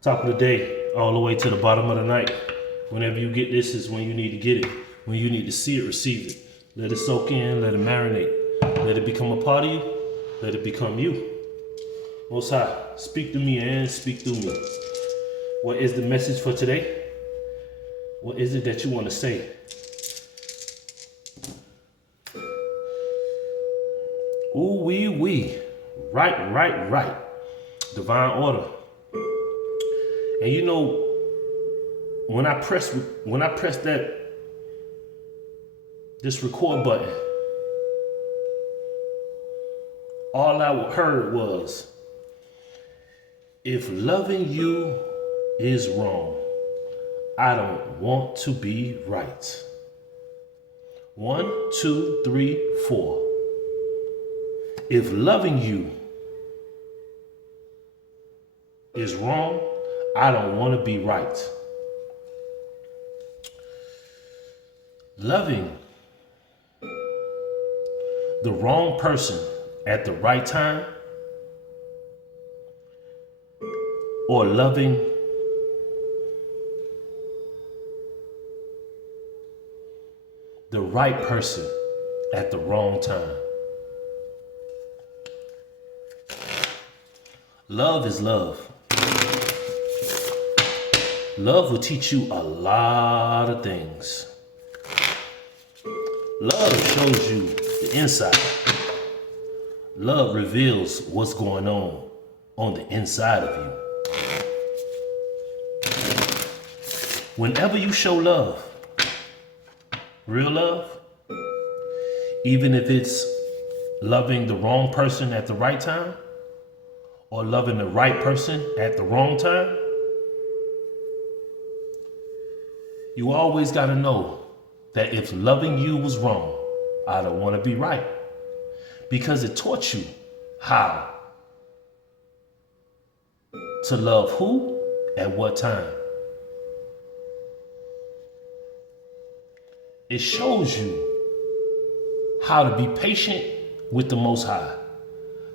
Top of the day, all the way to the bottom of the night. Whenever you get this is when you need to get it. When you need to see it, receive it. Let it soak in, let it marinate. Let it become a part of you. Let it become you. Most High, speak to me and speak through me. What is the message for today? What is it that you want to say? Ooh, wee. Right. Divine order. And you know, when I press this record button, all I heard was, if loving you is wrong, I don't want to be right. 1, 2, 3, 4. If loving you is wrong, I don't want to be right. Loving the wrong person at the right time, or loving the right person at the wrong time. Love is love. Love will teach you a lot of things. Love shows you the inside. Love reveals what's going on the inside of you. Whenever you show love, real love, even if it's loving the wrong person at the right time, or loving the right person at the wrong time, you always got to know that if loving you was wrong, I don't want to be right. Because it taught you how to love who at what time. It shows you how to be patient with the Most High,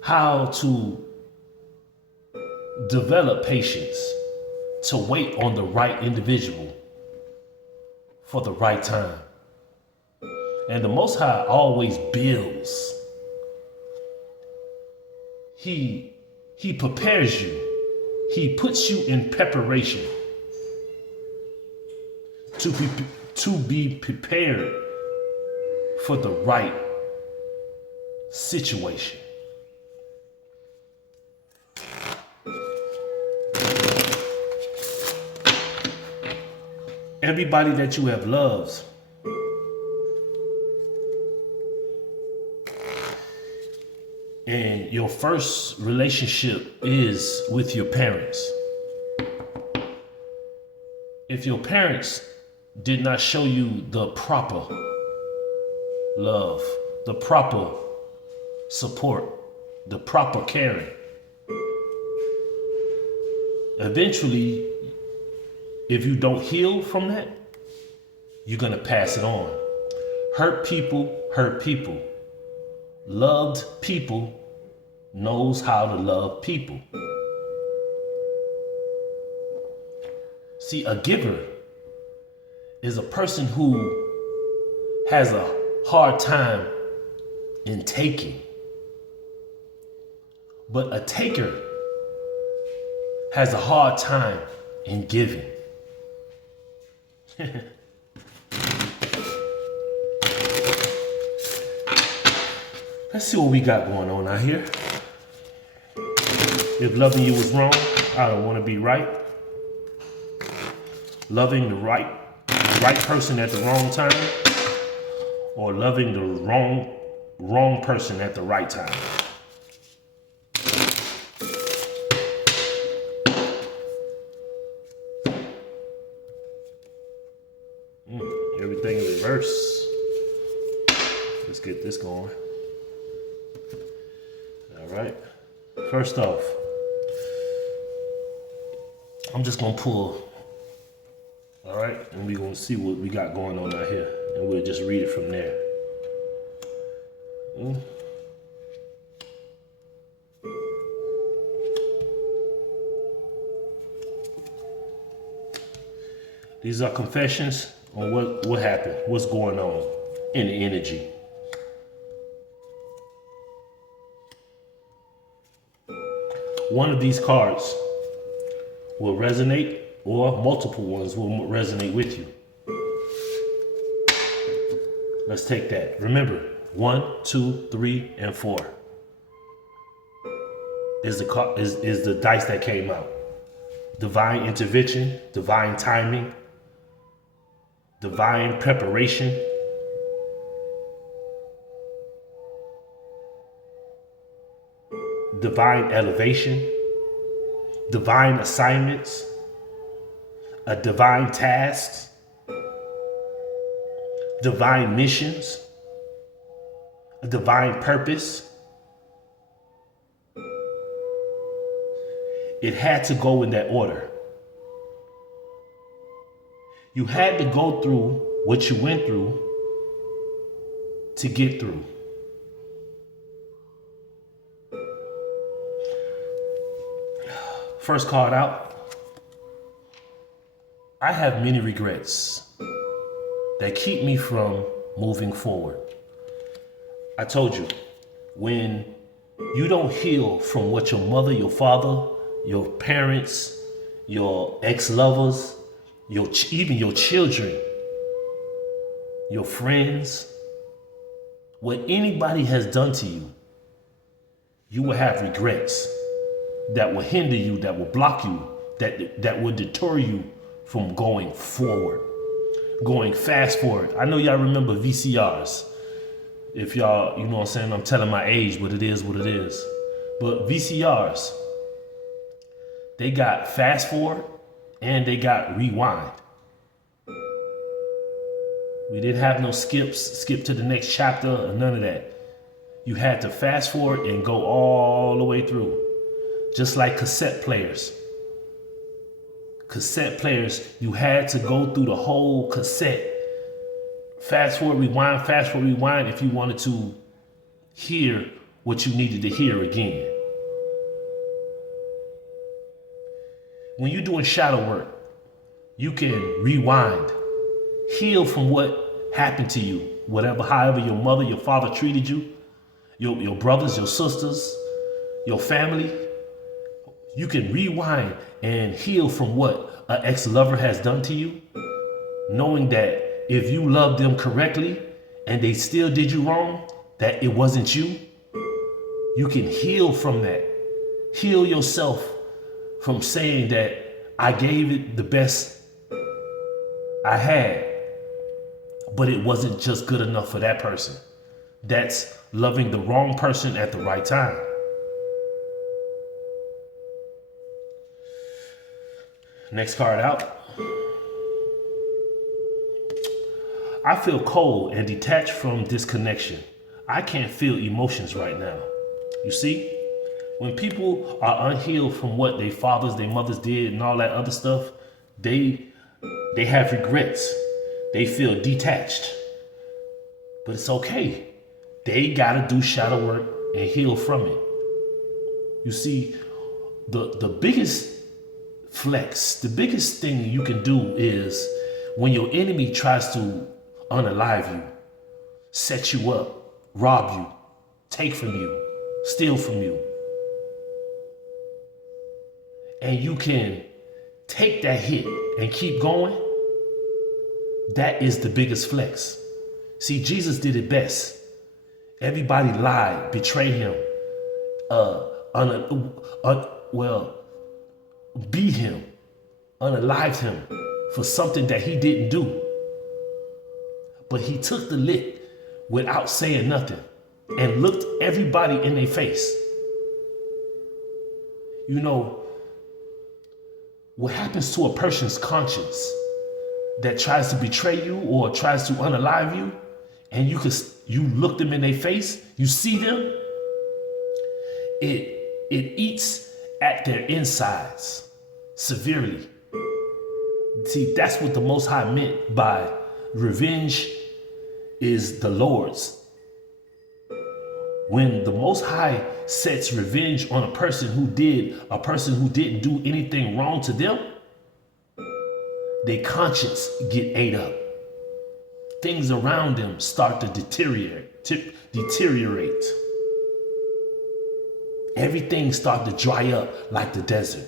how to develop patience to wait on the right individual for the right time. And the Most High always builds. He prepares you. He puts you in preparation to be prepared for the right situation. Everybody that you have loved, and your first relationship is with your parents. If your parents did not show you the proper love, the proper support, the proper caring, eventually, if you don't heal from that, you're gonna pass it on. Hurt people hurt people. Loved people knows how to love people. See, a giver is a person who has a hard time in taking. But a taker has a hard time in giving. Let's see what we got going on out here. If loving you was wrong, I don't want to be right. Loving the right person at the wrong time, or loving the wrong person at the right time. Everything in reverse. Let's get this going. All right. First off, I'm just gonna pull. All right, and we're gonna see what we got going on out here, and we'll just read it from there. These are confessions on what happened, what's going on in the energy. One of these cards will resonate, or multiple ones will resonate with you. Let's take that. Remember, 1, 2, 3, and 4 is the dice that came out. Divine intervention, divine timing, divine preparation, divine elevation, divine assignments, a divine tasks, divine missions, a divine purpose. It had to go in that order. You had to go through what you went through to get through. First card out. I have many regrets that keep me from moving forward. I told you, when you don't heal from what your mother, your father, your parents, your ex-lovers, even your children, your friends, what anybody has done to you, you will have regrets that will hinder you, that will block you, that will deter you from going forward, going fast forward. I know y'all remember VCRs. If y'all, you know what I'm saying, I'm telling my age, but it is what it is. But VCRs, they got fast forward and they got rewind. We didn't have no skip to the next chapter or none of that. You had to fast forward and go all the way through. Just like cassette players. Cassette players, you had to go through the whole cassette. Fast forward, rewind if you wanted to hear what you needed to hear again. When you're doing shadow work, you can rewind, heal from what happened to you, however your mother, your father treated you, your brothers, your sisters, your family. You can rewind and heal from what an ex-lover has done to you, knowing that if you loved them correctly and they still did you wrong, that it wasn't you. You can heal from that. Heal yourself from saying that I gave it the best I had, but it wasn't just good enough for that person. That's loving the wrong person at the right time. Next card out. I feel cold and detached from this connection. I can't feel emotions right now. You see, when people are unhealed from what their fathers, their mothers did and all that other stuff, they have regrets. They feel detached. But it's okay. They gotta do shadow work and heal from it. You see, the biggest flex, the biggest thing you can do is when your enemy tries to unalive you, set you up, rob you, take from you, steal from you, and you can take that hit and keep going, that is the biggest flex. See, Jesus did it best. Everybody lied, betrayed him, beat him, unalived him for something that he didn't do. But he took the lick without saying nothing and looked everybody in their face. You know, what happens to a person's conscience that tries to betray you or tries to unalive you, and you look them in their face, you see them, it eats at their insides severely. See, that's what the Most High meant by revenge is the Lord's. When the Most High sets revenge on a person who didn't do anything wrong to them, their conscience get ate up. Things around them start to deteriorate. Everything start to dry up like the desert.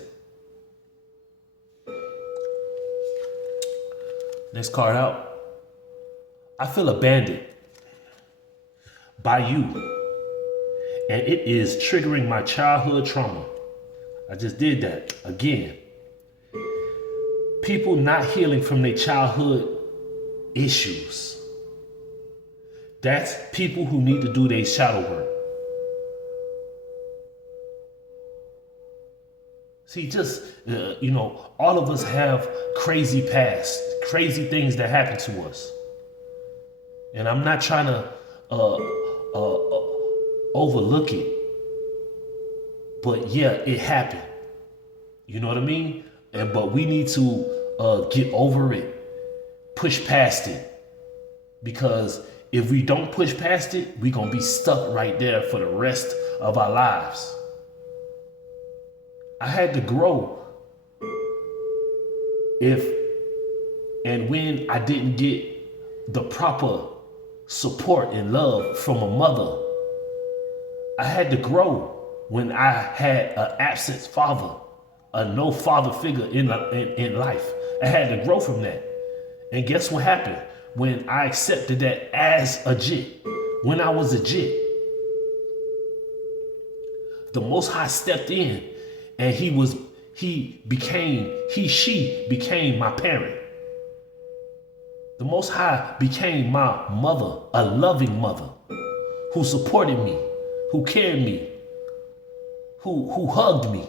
Next card out. I feel abandoned by you, and it is triggering my childhood trauma. I just did that again. People not healing from their childhood issues. That's people who need to do their shadow work. See, just, all of us have crazy past, crazy things that happen to us. And I'm not trying to overlook it. But yeah, it happened. You know what I mean? But we need to get over it, push past it. Because if we don't push past it, we're going to be stuck right there for the rest of our lives. I had to grow when I didn't get the proper support and love from a mother. I had to grow when I had an absent father, a no father figure in life. I had to grow from that. And guess what happened? When I accepted that as a jit, when I was a jit, the Most High stepped in and she became my parent. The Most High became my mother, a loving mother who supported me, who cared me, who hugged me,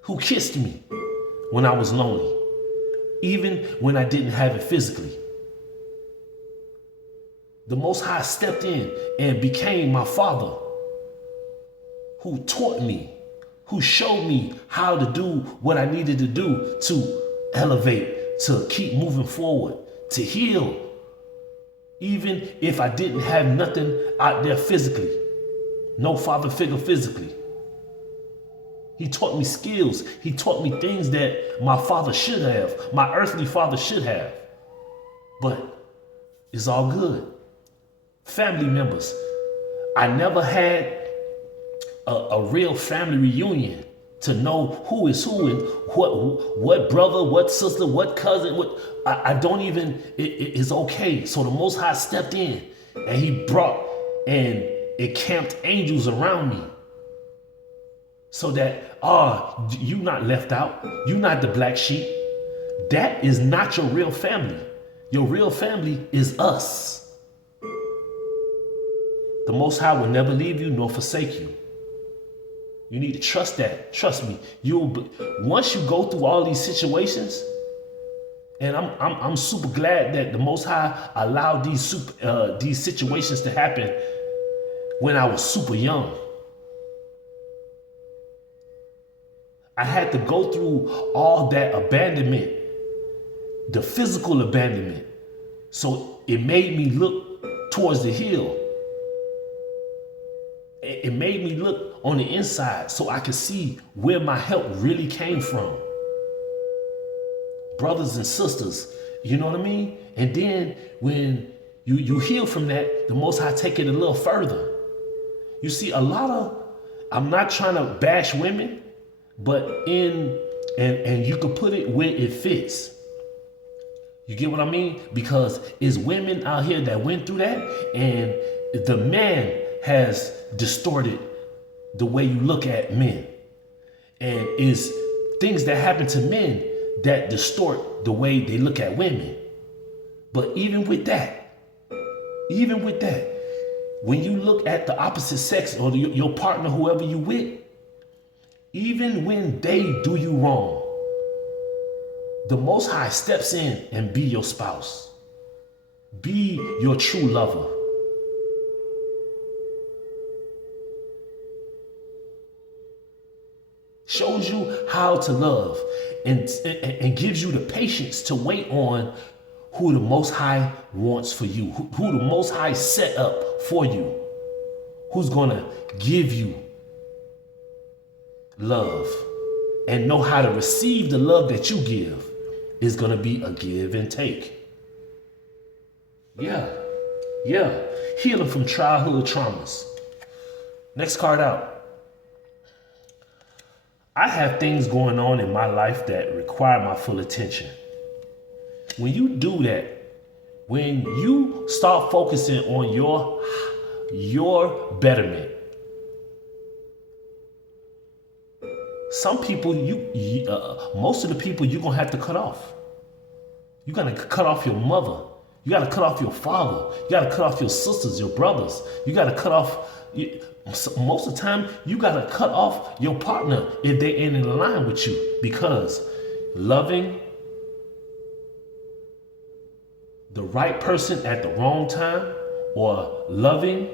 who kissed me when I was lonely, even when I didn't have it physically. The Most High stepped in and became my father, who taught me, who showed me how to do what I needed to do to elevate, to keep moving forward, to heal, even if I didn't have nothing out there physically, no father figure physically. He taught me skills. He taught me things that my father should have, my earthly father should have. But it's all good. Family members. I never had a real family reunion to know who is who and what brother, what sister, what cousin, I don't even, it's okay. So the Most High stepped in and he brought and encamped angels around me. So that, you not left out. You not the black sheep. That is not your real family. Your real family is us. The Most High will never leave you nor forsake you. You need to trust that. Trust me. Once you go through all these situations, and I'm super glad that the Most High allowed these situations to happen when I was super young. I had to go through all that abandonment, the physical abandonment. So it made me look towards the hill. It made me look on the inside so I could see where my help really came from. Brothers and sisters, you know what I mean? And then when you heal from that, the Most High take it a little further. You see, I'm not trying to bash women, but and you can put it where it fits. You get what I mean? Because it's women out here that went through that, and the man has distorted the way you look at men. And it's things that happen to men that distort the way they look at women. But even with that, when you look at the opposite sex or your partner, whoever you with, even when they do you wrong, the Most High steps in and be your spouse. Be your true lover. Shows you how to love and gives you the patience to wait on who the Most High wants for you, who the Most High set up for you, who's gonna give you love and know how to receive the love that you give. It's going to be a give and take. Yeah. Yeah. Healing from childhood traumas. Next card out. I have things going on in my life that require my full attention. When you do that, when you start focusing on your betterment, some people, most of the people you're going to have to cut off. You're going to cut off your mother. You got to cut off your father. You got to cut off your sisters, your brothers. You got to cut off, most of the time, you got to cut off your partner if they ain't in line with you. Because loving the right person at the wrong time, or loving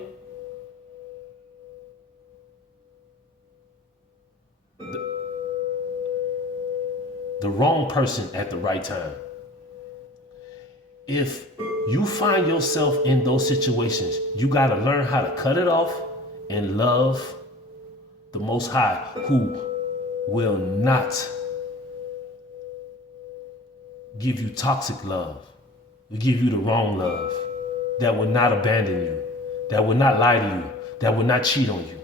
the wrong person at the right time. If you find yourself in those situations, you got to learn how to cut it off and love the Most High, who will not give you toxic love, will give you the wrong love, that will not abandon you, that will not lie to you, that will not cheat on you.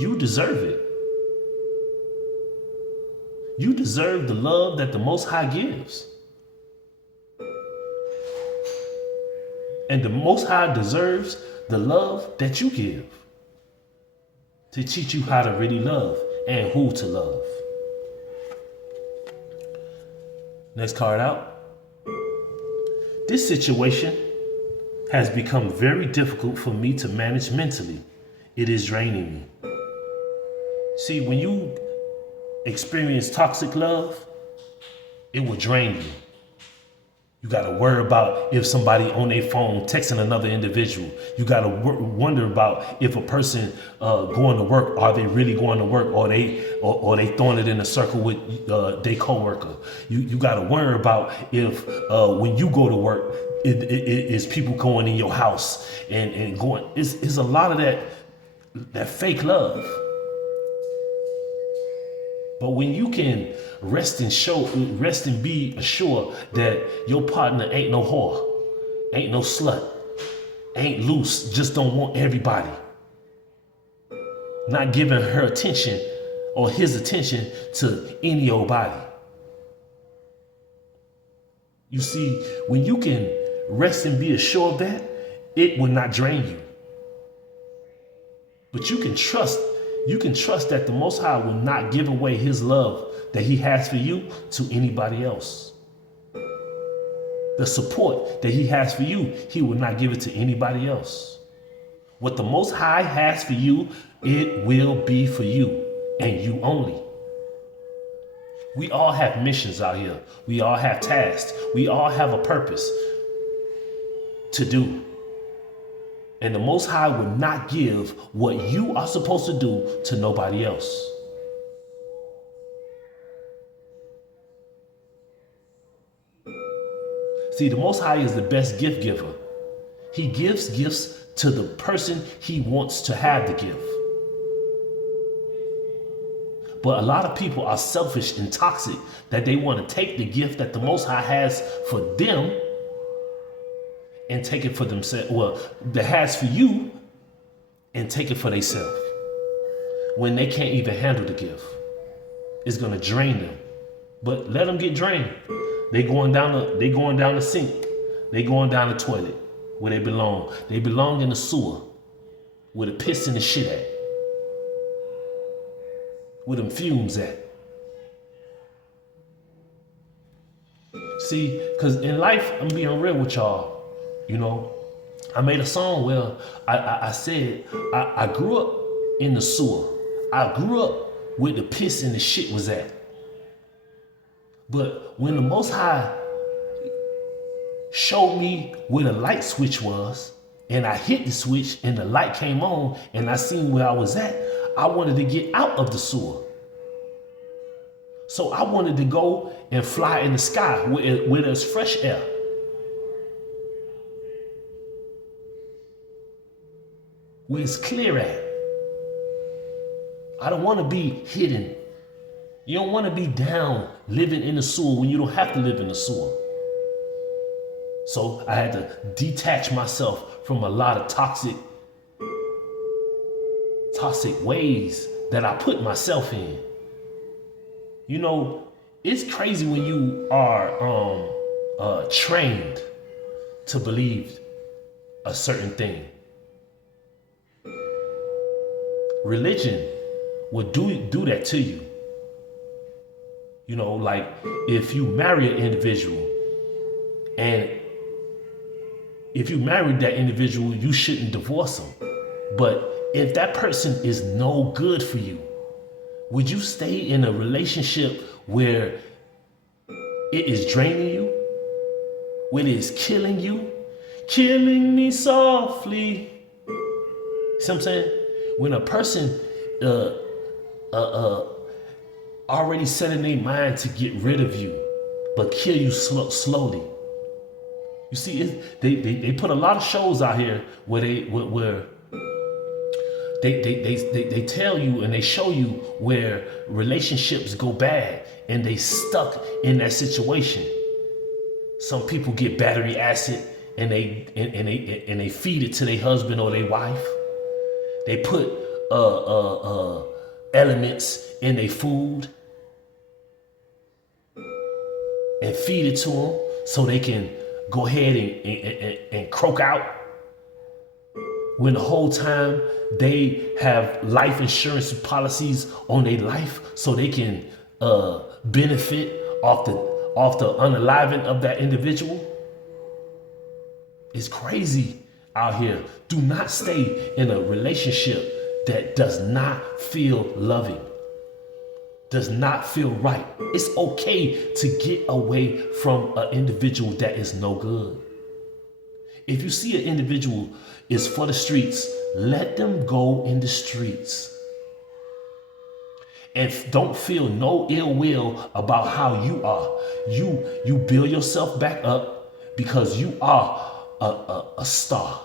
You deserve it. You deserve the love that the Most High gives. And the Most High deserves the love that you give, to teach you how to really love and who to love. Next card out. This situation has become very difficult for me to manage mentally. It is draining me. See, when you experience toxic love, it will drain you. You got to worry about if somebody on their phone texting another individual. You got to wonder about if a person going to work, are they really going to work, or they throwing it in a circle with their coworker. You got to worry about if when you go to work, is people going in your house and going. It's a lot of that fake love. But when you can rest and be assured that your partner ain't no whore, ain't no slut, ain't loose, just don't want everybody, not giving her attention or his attention to any old body. You see, when you can rest and be assured of that, it will not drain you. But you can trust that the Most High will not give away his love that he has for you to anybody else. The support that he has for you, he will not give it to anybody else. What the Most High has for you, it will be for you and you only. We all have missions out here. We all have tasks. We all have a purpose to do. And the Most High will not give what you are supposed to do to nobody else. See, the Most High is the best gift giver. He gives gifts to the person he wants to have the gift. But a lot of people are selfish and toxic, that they want to take the gift that the Most High has for them and take it for themselves. Well, that has for you and take it for themselves. When they can't even handle the gift, it's gonna drain them. But let them get drained. They going down the sink. They going down the toilet where they belong. They belong in the sewer where the piss and the shit at. Where them fumes at. See, because in life, I'm being real with y'all. You know, I made a song where I said I grew up in the sewer. I grew up where the piss and the shit was at. But when the Most High showed me where the light switch was, and I hit the switch and the light came on and I seen where I was at, I wanted to get out of the sewer. So I wanted to go and fly in the sky where there's fresh air. Where it's clear at. I don't want to be hidden You don't want to be down living in the sewer when you don't have to live in the sewer. So I had to detach myself from a lot of toxic ways that I put myself in. You know, it's crazy when you are trained to believe a certain thing. Religion will do that to you. You know, like if you marry an individual, and if you married that individual, you shouldn't divorce them. But if that person is no good for you, would you stay in a relationship where it is draining you? When it is killing you? Killing me softly. See what I'm saying? When a person already set in their mind to get rid of you, but kill you slowly. You see, they put a lot of shows out here where they tell you and they show you where relationships go bad and they stuck in that situation. Some people get battery acid and they feed it to their husband or their wife. They put elements in their food and feed it to them so they can go ahead and croak out, when the whole time they have life insurance policies on their life so they can benefit off the unaliving of that individual. It's crazy out here. Do not stay in a relationship that does not feel loving, does not feel right. It's okay to get away from an individual that is no good. If you see an individual is for the streets, let them go in the streets. And don't feel no ill will about how you are. You build yourself back up because you are a star.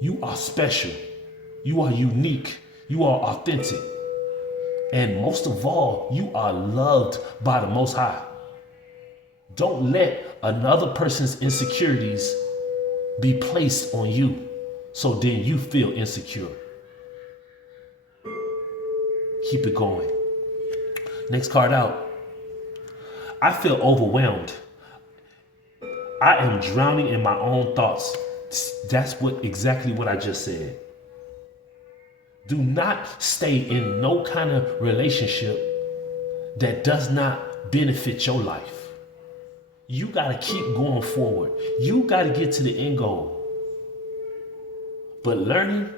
You are special. You are unique. You are authentic. And most of all, you are loved by the Most High. Don't let another person's insecurities be placed on you so then you feel insecure. Keep it going. Next card out. I feel overwhelmed. I am drowning in my own thoughts. That's exactly what I just said. Do not stay in no kind of relationship that does not benefit your life. You got to keep going forward. You got to get to the end goal. But learning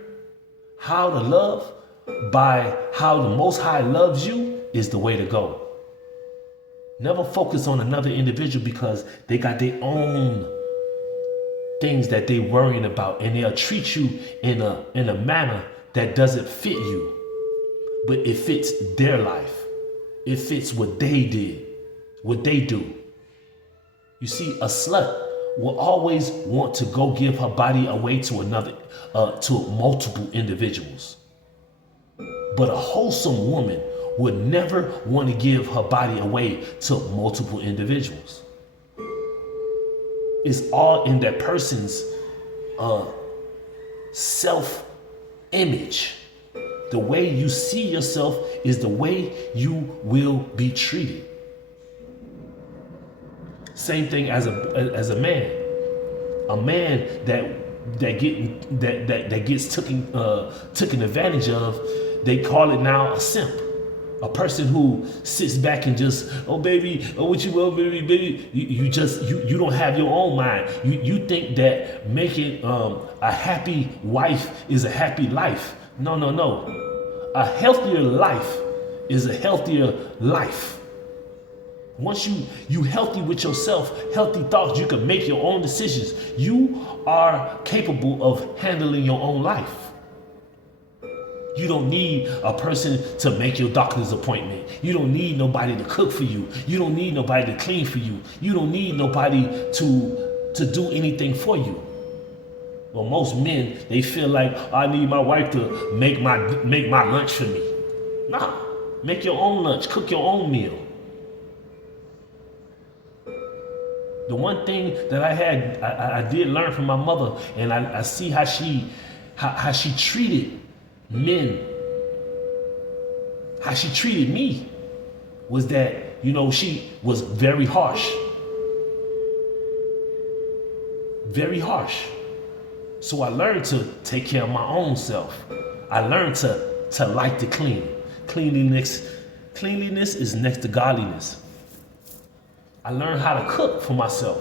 how to love by how the Most High loves you is the way to go. Never focus on another individual because they got their own things that they worrying about, and they'll treat you in a manner that doesn't fit you, but it fits their life. It fits what they did, what they do. You see, a slut will always want to go give her body away to multiple individuals. But a wholesome woman would never want to give her body away to multiple individuals. It's all in that person's self-image. The way you see yourself is the way you will be treated. Same thing as a man. A man that gets taken advantage of, they call it now a simp. A person who sits back and just, oh baby, oh what you want, baby. You don't have your own mind. You think that making a happy wife is a happy life. No. A healthier life is a healthier life. Once you healthy with yourself, healthy thoughts, you can make your own decisions. You are capable of handling your own life. You don't need a person to make your doctor's appointment. You don't need nobody to cook for you. You don't need nobody to clean for you. You don't need nobody to do anything for you. Well, most men, they feel like I need my wife to make my lunch for me. Nah, make your own lunch, cook your own meal. The one thing that I did learn from my mother, and I see how she treated men, how she treated me, was that, she was very harsh. Very harsh. So I learned to take care of my own self. I learned to like to clean. Cleanliness is next to godliness. I learned how to cook for myself.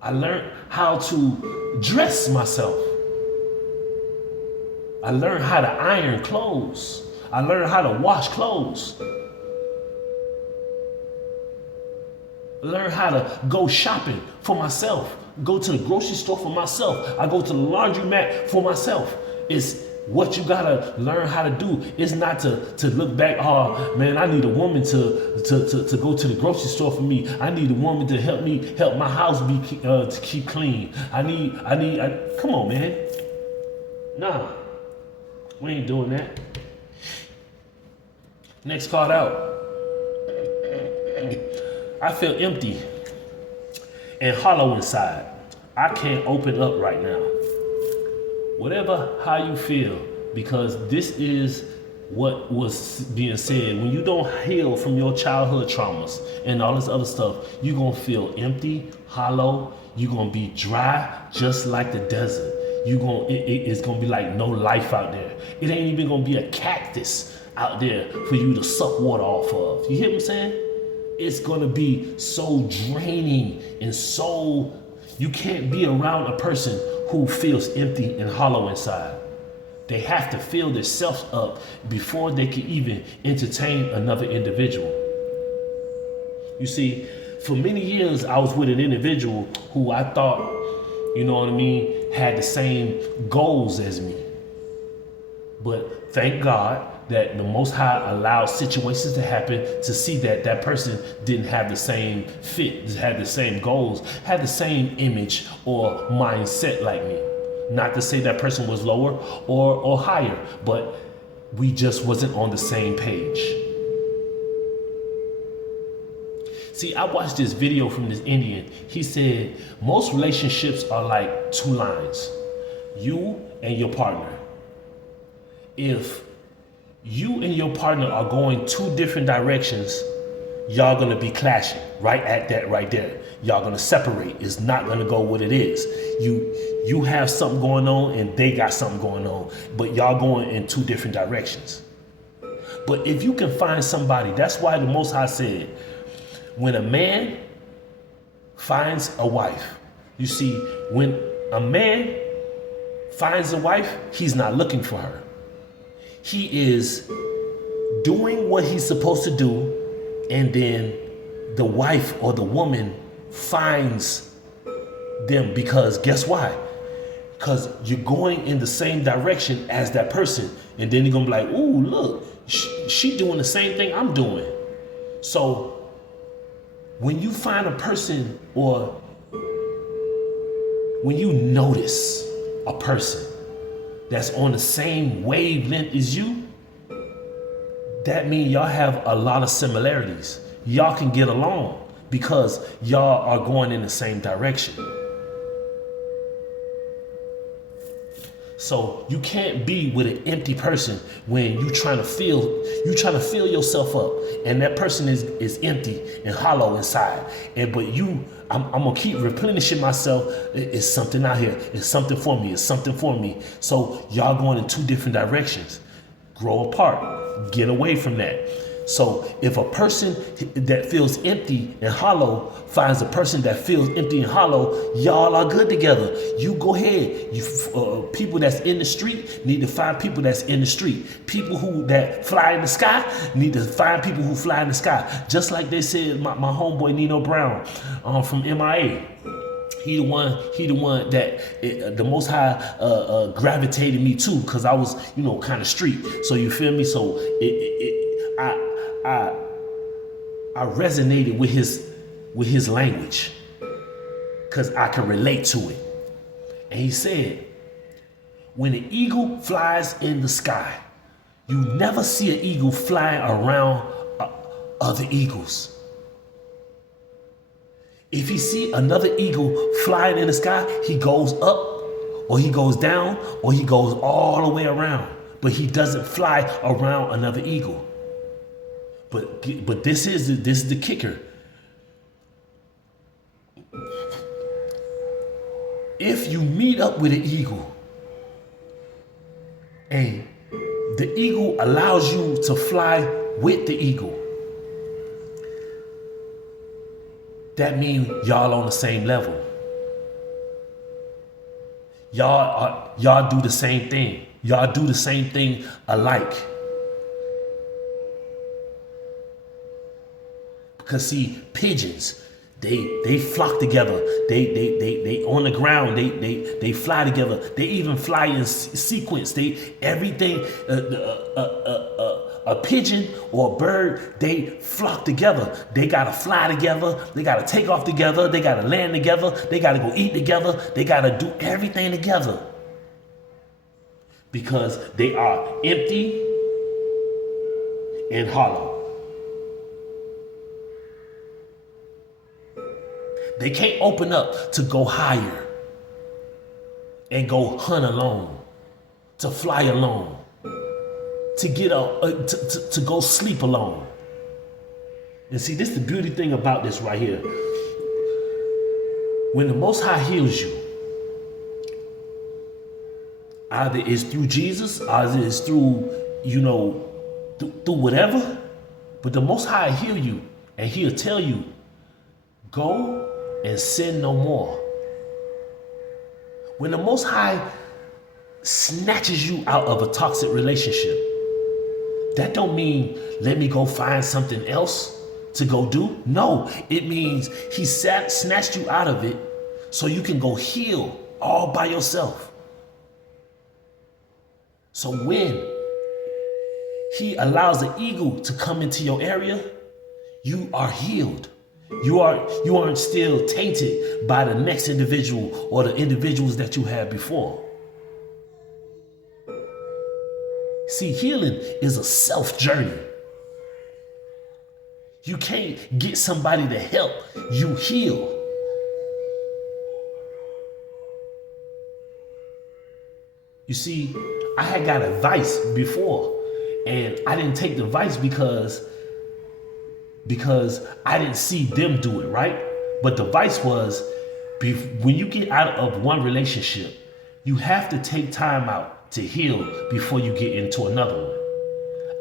I learned how to dress myself. I learned how to iron clothes. I learned how to wash clothes. I learned how to go shopping for myself. Go to the grocery store for myself. I go to the laundromat for myself. It's what you gotta learn how to do. It's not to look back, oh man, I need a woman to go to the grocery store for me. I need a woman to help my house to keep clean. Come on, man. Nah, we ain't doing that. Next card out. I feel empty and hollow inside. I can't open up right now. How you feel, because this is what was being said. When you don't heal from your childhood traumas and all this other stuff, you're gonna feel empty, hollow. You're gonna be dry, just like the desert. It's gonna be like no life out there. It ain't even gonna be a cactus out there for you to suck water off of. You hear what I'm saying? It's gonna be so draining and so, you can't be around a person who feels empty and hollow inside. They have to fill themselves up before they can even entertain another individual. You see, for many years I was with an individual who I thought, had the same goals as me. But thank God that the Most High allowed situations to happen to see that that person didn't have the same fit, had the same goals, had the same image or mindset like me. Not to say that person was lower or higher, but we just wasn't on the same page. See, I watched this video from this Indian. He said, most relationships are like two lines, you and your partner. If you and your partner are going two different directions, y'all gonna be clashing right at that right there. Y'all gonna separate. It's not gonna go what it is. You have something going on and they got something going on, but y'all going in two different directions. But if you can find somebody, that's why the Most High said, when a man finds a wife, you see, when a man finds a wife, he's not looking for her. He is doing what he's supposed to do, and then the wife or the woman finds them, because guess why? Because you're going in the same direction as that person, and then you're gonna be like, ooh, look, she doing the same thing I'm doing. So when you find a person, or when you notice a person that's on the same wavelength as you, that means y'all have a lot of similarities. Y'all can get along because y'all are going in the same direction. So you can't be with an empty person when you trying to fill yourself up, and that person is empty and hollow inside. But I'm gonna keep replenishing myself. It's something out here. It's something for me. It's something for me. So y'all going in two different directions. Grow apart. Get away from that. So if a person that feels empty and hollow finds a person that feels empty and hollow, y'all are good together. You go ahead. People that's in the street need to find people that's in the street. People that fly in the sky need to find people who fly in the sky. Just like they said, my homeboy Nino Brown from MIA. He the one that the Most High gravitated me to, because I was, kind of street. So you feel me? So I resonated with his language. because I can relate to it. And he said, when an eagle flies in the sky, you never see an eagle flying around other eagles. If he see another eagle flying in the sky, he goes up or he goes down or he goes all the way around. But he doesn't fly around another eagle. But this is the kicker. If you meet up with an eagle and the eagle allows you to fly with the eagle, that means y'all on the same level. Y'all do the same thing. Y'all do the same thing alike. Because see, pigeons, they flock together. They on the ground. They fly together. They even fly in sequence. Everything. A pigeon or a bird, they flock together. They gotta fly together. They gotta take off together. They gotta land together. They gotta go eat together. They gotta do everything together. Because they are empty and hollow. They can't open up to go higher and go hunt alone, to fly alone, to get to go sleep alone. And see, this is the beauty thing about this right here. When the Most High heals you, either it's through Jesus, either it's through, through whatever, but the Most High heal you and he'll tell you, go and sin no more. When the Most High snatches you out of a toxic relationship, that don't mean let me go find something else to go do. No, it means he snatched you out of it so you can go heal all by yourself. So when he allows the eagle to come into your area, you are healed. You aren't still tainted by the next individual or the individuals that you had before. See, healing is a self journey. You can't get somebody to help you heal. You see, I had got advice before, and I didn't take the advice because I didn't see them do it, right? But the advice was, when you get out of one relationship, you have to take time out to heal before you get into another one.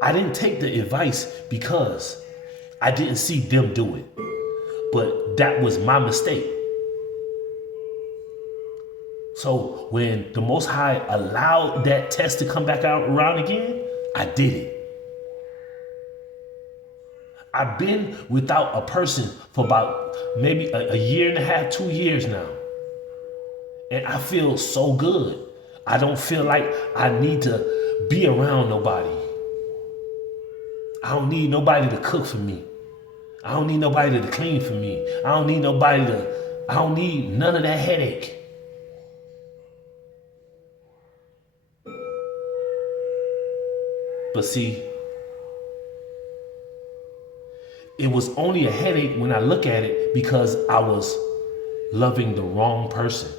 I didn't take the advice because I didn't see them do it. But that was my mistake. So when the Most High allowed that test to come back out around again, I did it. I've been without a person for about maybe a year and a half, 2 years now. And I feel so good. I don't feel like I need to be around nobody. I don't need nobody to cook for me. I don't need nobody to clean for me. I don't need none of that headache. But see, it was only a headache when I look at it because I was loving the wrong person.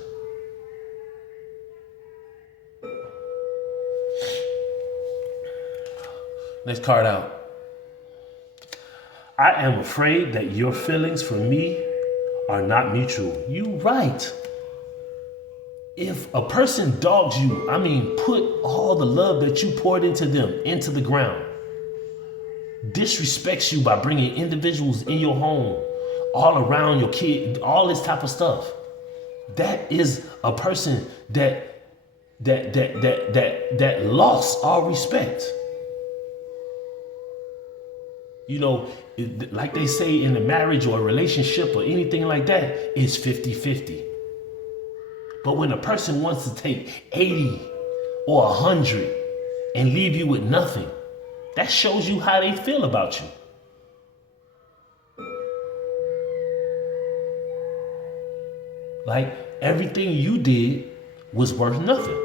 Next card out. I am afraid that your feelings for me are not mutual. You right. If a person dogs you, put all the love that you poured into them into the ground, disrespects you by bringing individuals in your home, all around your kid, all this type of stuff, that is a person that lost all respect. Like they say in a marriage or a relationship or anything like that, it's 50-50. But when a person wants to take 80 or 100 and leave you with nothing, that shows you how they feel about you. Like everything you did was worth nothing.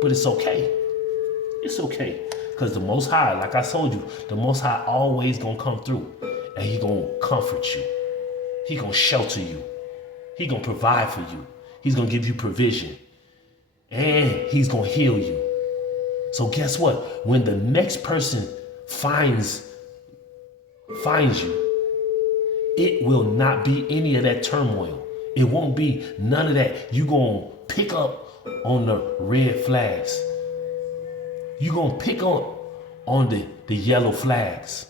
But it's okay. It's okay. Because the Most High, like I told you, the Most High always gonna come through. And he gonna comfort you. He gonna shelter you. He gonna provide for you. He's gonna give you provision. And he's gonna heal you. So guess what? When the next person finds you, it will not be any of that turmoil. It won't be none of that. You gonna pick up on the red flags. You gonna pick up on the yellow flags.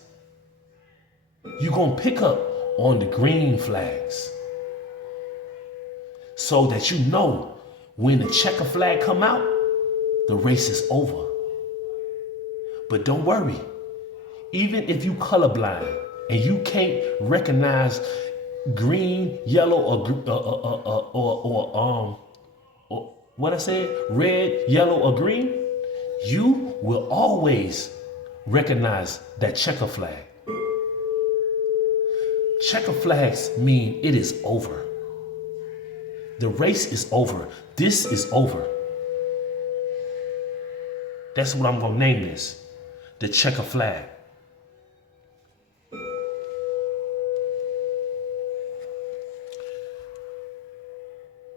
You gonna pick up on the green flags. So that you know when the checker flag come out, the race is over. But don't worry. Even if you colorblind and you can't recognize green, yellow, or what I said, red, yellow, or green, you will always recognize that checker flag. Checker flags mean it is over. The race is over. This is over. That's what I'm gonna name this. The checker flag.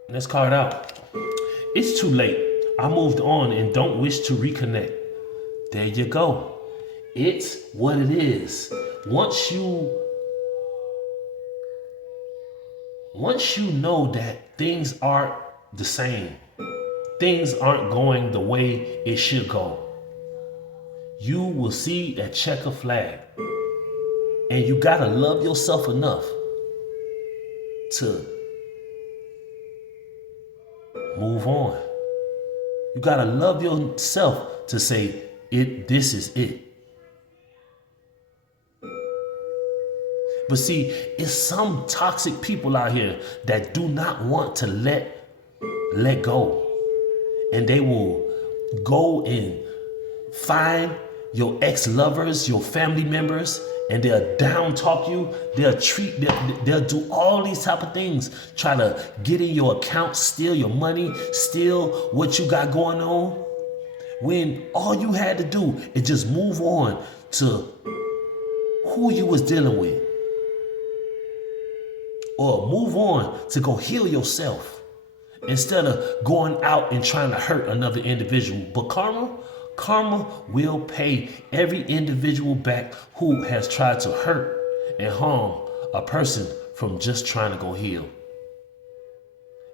Let's call it out. It's too late. I moved on and don't wish to reconnect. There you go. It's what it is. Once you know that things aren't the same, things aren't going the way it should go, you will see that checker flag. And you gotta love yourself enough to move on. You gotta love yourself to say, this is it. But see, it's some toxic people out here that do not want to let go. And they will go and find your ex-lovers, your family members, and they'll down talk you. They'll do all these type of things. Try to get in your account, steal your money, steal what you got going on. When all you had to do is just move on to who you was dealing with. Or move on to go heal yourself. Instead of going out and trying to hurt another individual. But karma will pay every individual back who has tried to hurt and harm a person from just trying to go heal.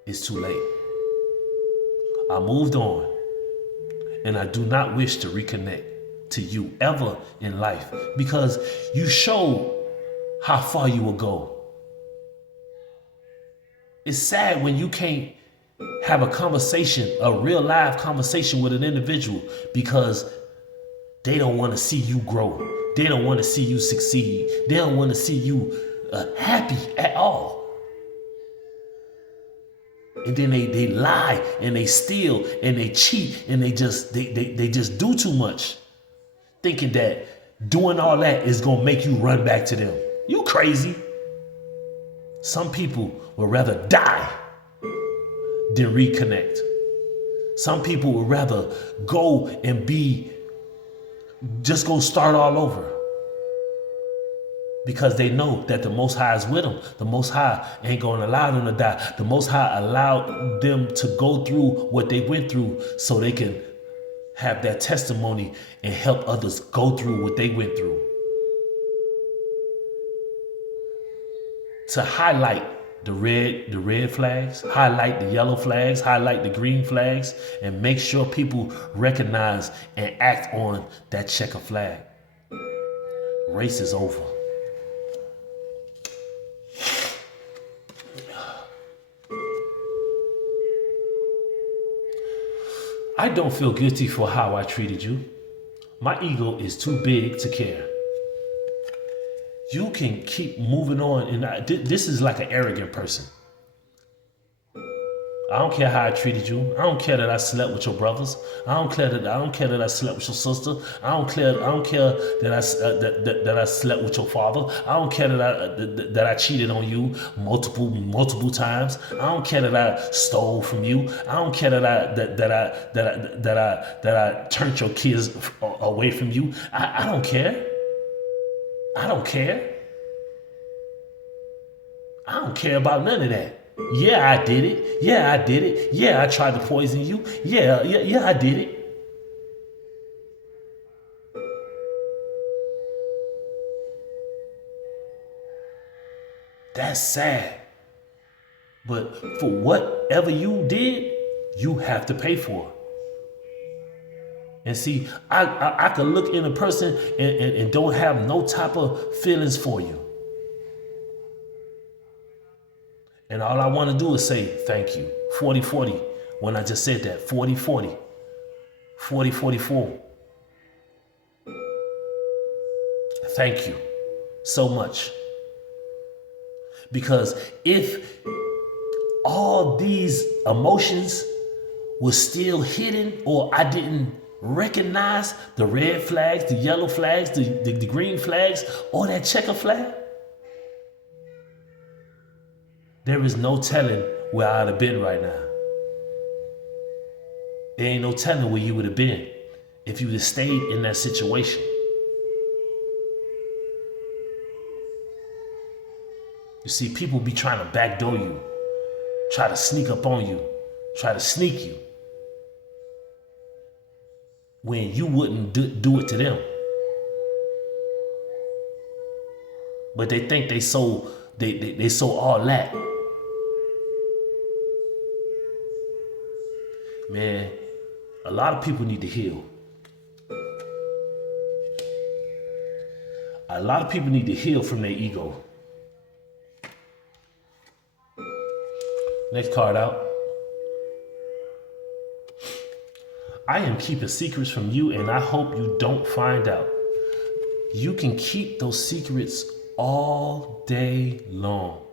It's too late. I moved on, and I do not wish to reconnect to you ever in life because you showed how far you will go. It's sad when you can't have a conversation, a real live conversation with an individual because they don't want to see you grow. They don't want to see you succeed. They don't want to see you happy at all. And then they lie and they steal and they cheat and they just do too much, thinking that doing all that is gonna make you run back to them. You crazy. Some people would rather die than reconnect. Some people would rather go and just go start all over. Because they know that the Most High is with them. The Most High ain't gonna allow them to die. The Most High allowed them to go through what they went through so they can have that testimony and help others go through what they went through. To highlight the red flags, highlight the yellow flags, highlight the green flags, and make sure people recognize and act on that checker flag. Race is over. I don't feel guilty for how I treated you. My ego is too big to care. You can keep moving on, and this is like an arrogant person. I don't care how I treated you. I don't care that I slept with your brothers. I don't care that I slept with your sister. I don't care that that I slept with your father. I don't care that I cheated on you multiple times. I don't care that I stole from you. I don't care that I turned your kids away from you. I don't care. I don't care. I don't care about none of that. Yeah, I did it. Yeah, I did it. Yeah, I tried to poison you. Yeah, I did it. That's sad. But for whatever you did, you have to pay for it. And see, I could look in a person and don't have no type of feelings for you. And all I want to do is say thank you. 40-40. When I just said that, 40-40. 40-44. Thank you so much. Because if all these emotions were still hidden, or I didn't recognize the red flags, the yellow flags, the green flags, or that checker flag, there is no telling where I'd have been right now. There ain't no telling where you would have been if you would have stayed in that situation. You see, people be trying to backdoor you, try to sneak up on you, try to sneak you, when you wouldn't do it to them. But they think they so all that. Man, a lot of people need to heal. A lot of people need to heal from their ego. Next card out. I am keeping secrets from you, and I hope you don't find out. You can keep those secrets all day long.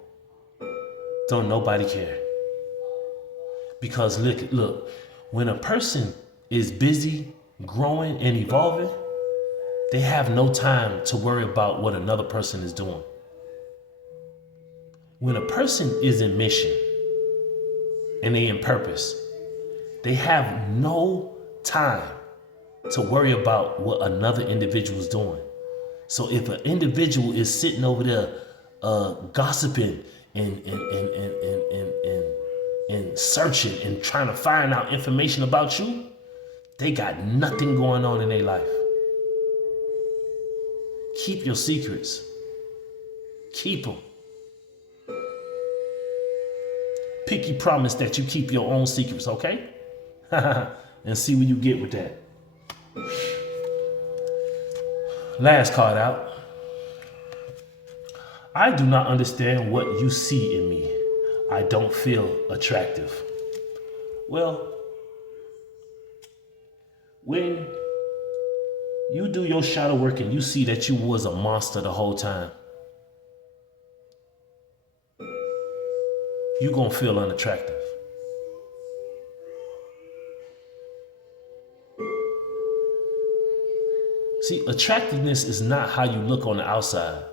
Don't nobody care. Because look, when a person is busy growing and evolving, they have no time to worry about what another person is doing. When a person is in mission and they in purpose, they have no time to worry about what another individual is doing. So if an individual is sitting over there gossiping and searching and trying to find out information about you, they got nothing going on in their life. Keep your secrets. Keep them. Pinky promise that you keep your own secrets, okay? And see what you get with that. Last card out. I do not understand what you see in me. I don't feel attractive. Well, when you do your shadow work and you see that you was a monster the whole time, you're gonna feel unattractive. See, attractiveness is not how you look on the outside.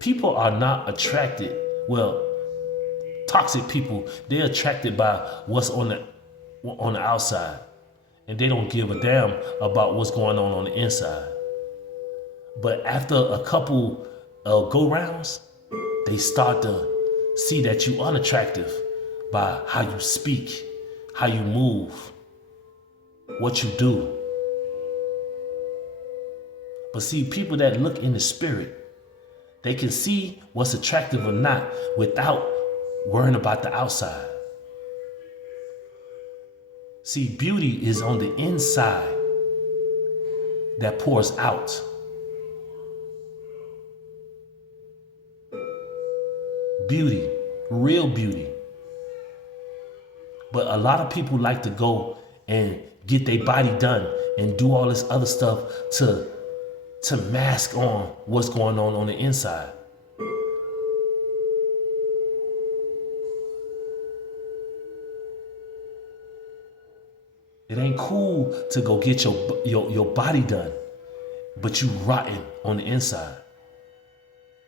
People are not attracted, well, toxic people, they're attracted by what's on the outside. And they don't give a damn about what's going on the inside. But after a couple go-rounds, they start to see that you're unattractive by how you speak, how you move, what you do. But see, people that look in the spirit, they can see what's attractive or not without worrying about the outside. See, beauty is on the inside that pours out. Beauty, real beauty. But a lot of people like to go and get their body done and do all this other stuff to mask on what's going on the inside. It ain't cool to go get your body done, but you rotten on the inside.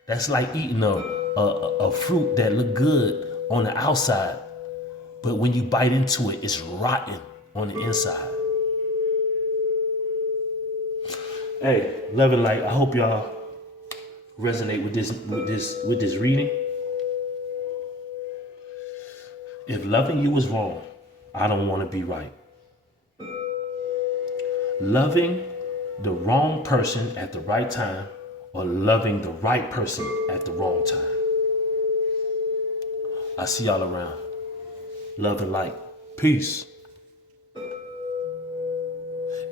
That's like eating a fruit that look good on the outside, but when you bite into it, it's rotten on the inside. Hey, love and light. I hope y'all resonate with this reading. If loving you is wrong, I don't want to be right. Loving the wrong person at the right time, or loving the right person at the wrong time. I see y'all around. Love and light. Peace.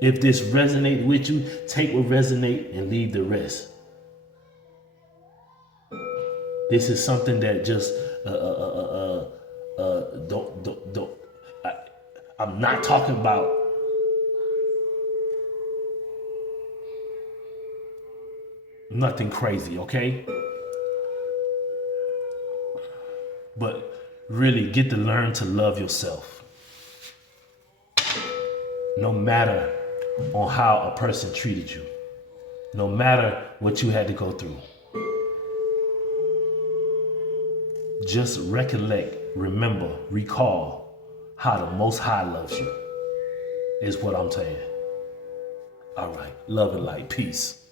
If this resonates with you, take what resonates and leave the rest. This is something that just don't. I'm not talking about nothing crazy, okay? But really get to learn to love yourself. No matter on how a person treated you. No matter what you had to go through. Just recollect, remember, recall how the Most High loves you, is what I'm saying. All right, love and light, peace.